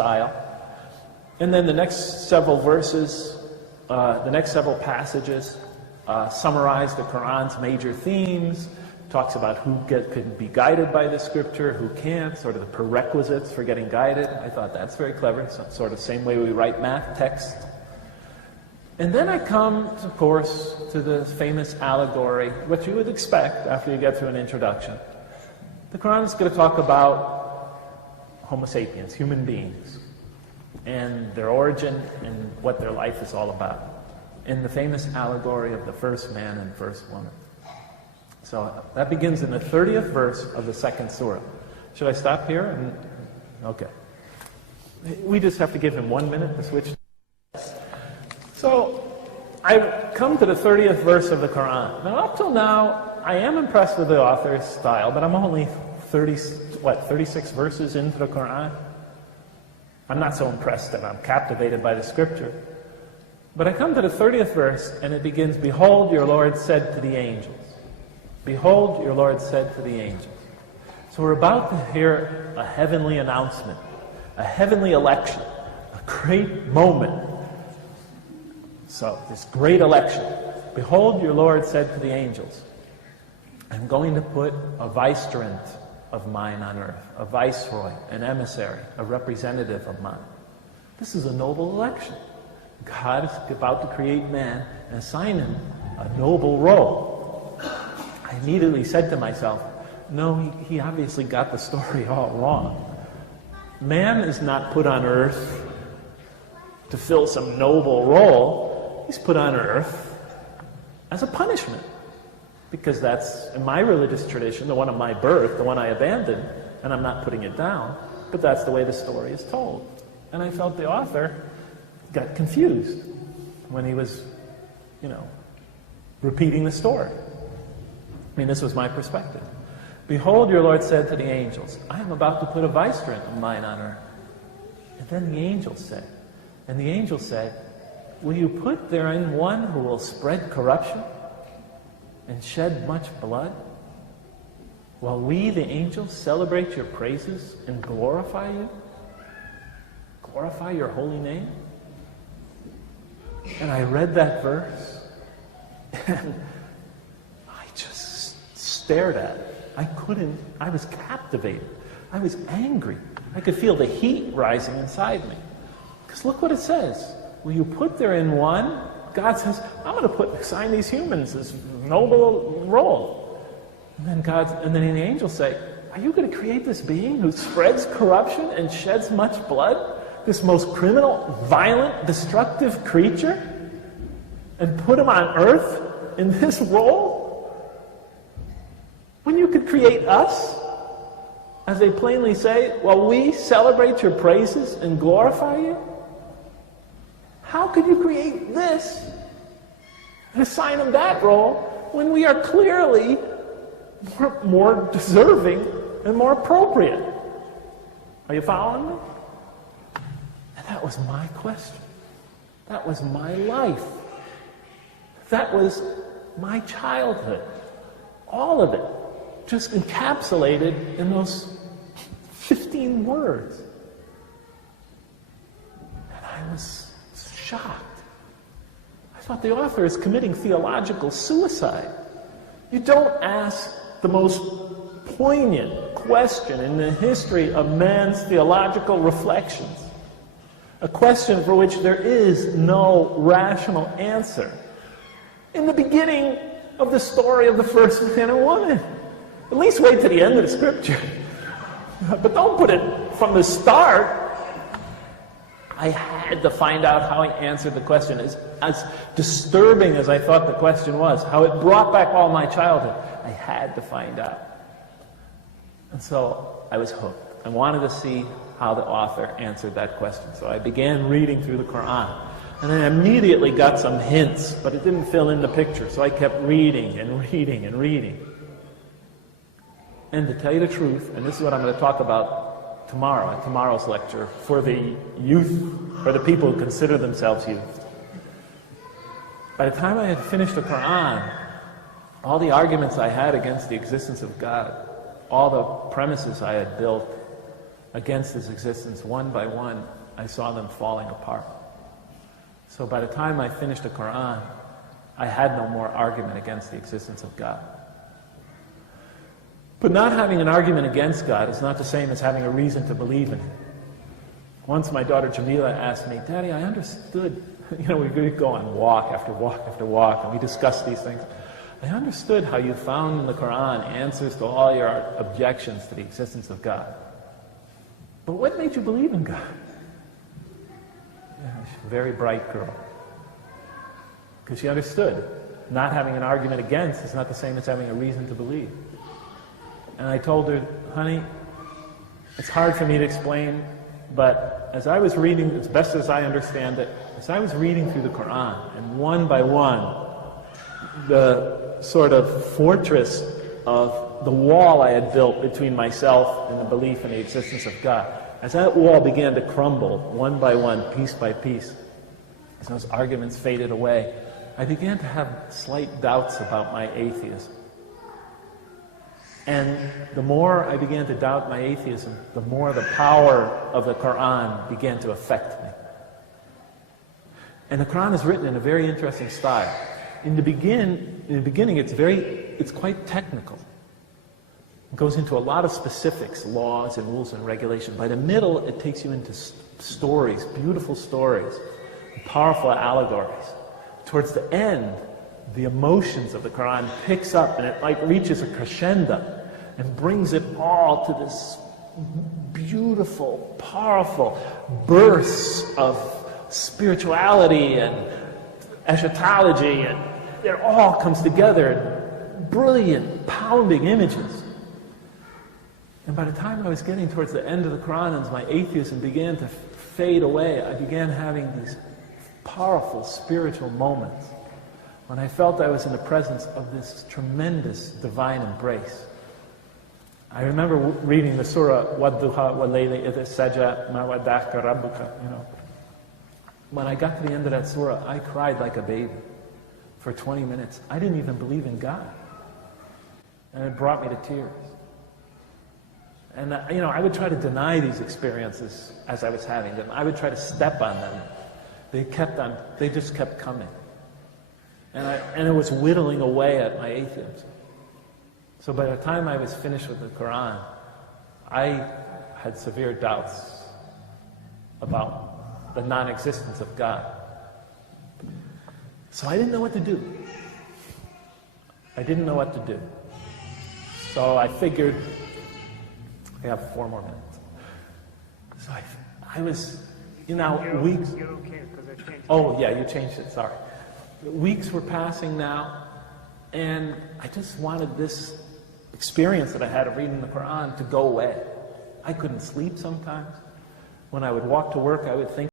style. And then the next several verses, the next several passages summarize the Quran's major themes, talks about who can be guided by the scripture, who can't, sort of the prerequisites for getting guided. I thought that's very clever, sort of the same way we write math text. And then I come, of course, to the famous allegory, which you would expect after you get through an introduction. The Quran is going to talk about Homo sapiens, human beings, and their origin and what their life is all about, in the famous allegory of the first man and first woman. So that begins in the 30th verse of the second surah. Should I stop here? Okay. We just have to give him 1 minute to switch. So I come to the 30th verse of the Quran. Now up till now, I am impressed with the author's style, but I'm only 36 verses into the Quran. I'm not so impressed that I'm captivated by the scripture. But I come to the 30th verse, and it begins, "Behold, your Lord said to the angels." Behold, your Lord said to the angels. So we're about to hear a heavenly announcement, a heavenly election, a great moment. So this great election. Behold, your Lord said to the angels, I'm going to put a vicegerent of mine on earth, a viceroy, an emissary, a representative of mine. This is a noble election. God is about to create man and assign him a noble role. I immediately said to myself, no, he obviously got the story all wrong. Man is not put on earth to fill some noble role. He's put on earth as a punishment. Because that's, in my religious tradition, the one of my birth, the one I abandoned, and I'm not putting it down, but that's the way the story is told. And I felt the author got confused when he was, repeating the story. I mean, this was my perspective. Behold, your Lord said to the angels, I am about to put a vicegerent of mine on earth. And then the angels said, will you put therein one who will spread corruption and shed much blood, while we, the angels, celebrate your praises and glorify you? Glorify your holy name? And I read that verse, and I just stared at it. I was captivated. I was angry. I could feel the heat rising inside me. Because look what it says. Will you put therein one? God says, I'm going to assign these humans this noble role. And then the angels say, are you going to create this being who spreads corruption and sheds much blood? This most criminal, violent, destructive creature? And put him on earth in this role? When you could create us, as they plainly say, while we celebrate your praises and glorify you? How could you create this and assign him that role when we are clearly more deserving and more appropriate? Are you following me? And that was my question. That was my life. That was my childhood. All of it. Just encapsulated in those 15 words. And I was shocked. I thought the author is committing theological suicide. You don't ask the most poignant question in the history of man's theological reflections. A question for which there is no rational answer. In the beginning of the story of the first man and woman. At least wait to the end of the scripture. But don't put it from the start. I had to find out how he answered the question. As disturbing as I thought the question was, how it brought back all my childhood, I had to find out. And so I was hooked. I wanted to see how the author answered that question. So I began reading through the Quran. And I immediately got some hints, but it didn't fill in the picture. So I kept reading and reading and reading. And to tell you the truth, and this is what I'm going to talk about tomorrow, at tomorrow's lecture, for the youth, or the people who consider themselves youth. By the time I had finished the Quran, all the arguments I had against the existence of God, all the premises I had built, against his existence, one by one, I saw them falling apart. So by the time I finished the Quran, I had no more argument against the existence of God. But not having an argument against God is not the same as having a reason to believe in Him. Once my daughter Jamila asked me, Daddy, I understood, we go on walk after walk after walk, and we discuss these things. I understood how you found in the Quran answers to all your objections to the existence of God. But what made you believe in God? Yeah, she's a very bright girl. Because she understood not having an argument against is not the same as having a reason to believe. And I told her, honey, it's hard for me to explain, but as I was reading, as best as I understand it, as I was reading through the Quran, and one by one, the sort of fortress of the wall I had built between myself and the belief in the existence of God, as that wall began to crumble, one by one, piece by piece, as those arguments faded away, I began to have slight doubts about my atheism. And the more I began to doubt my atheism, the more the power of the Quran began to affect me. And the Quran is written in a very interesting style. In the beginning, it's quite technical. It goes into a lot of specifics, laws and rules and regulations. By the middle, it takes you into stories, beautiful stories, powerful allegories. Towards the end, the emotions of the Quran picks up and it reaches a crescendo and brings it all to this beautiful, powerful bursts of spirituality and eschatology, and it all comes together in brilliant, pounding images. And by the time I was getting towards the end of the Quran and my atheism began to fade away, I began having these powerful spiritual moments when I felt I was in the presence of this tremendous divine embrace. I remember reading the surah, وَالضُّحَى وَاللَّيْلِ إِذَا سَجَى مَا وَدَّعَكَ رَبُّكَ. When I got to the end of that surah, I cried like a baby for 20 minutes. I didn't even believe in God. And it brought me to tears. And I would try to deny these experiences as I was having them. I would try to step on them. They just kept coming. And it was whittling away at my atheism. So by the time I was finished with the Quran, I had severe doubts about the non-existence of God. So I didn't know what to do. So I figured, I have 4 more minutes. So I was, weeks. You're okay, because I changed it. Oh, yeah, you changed it, sorry. Weeks were passing now, and I just wanted this experience that I had of reading the Quran to go away. I couldn't sleep sometimes. When I would walk to work, I would think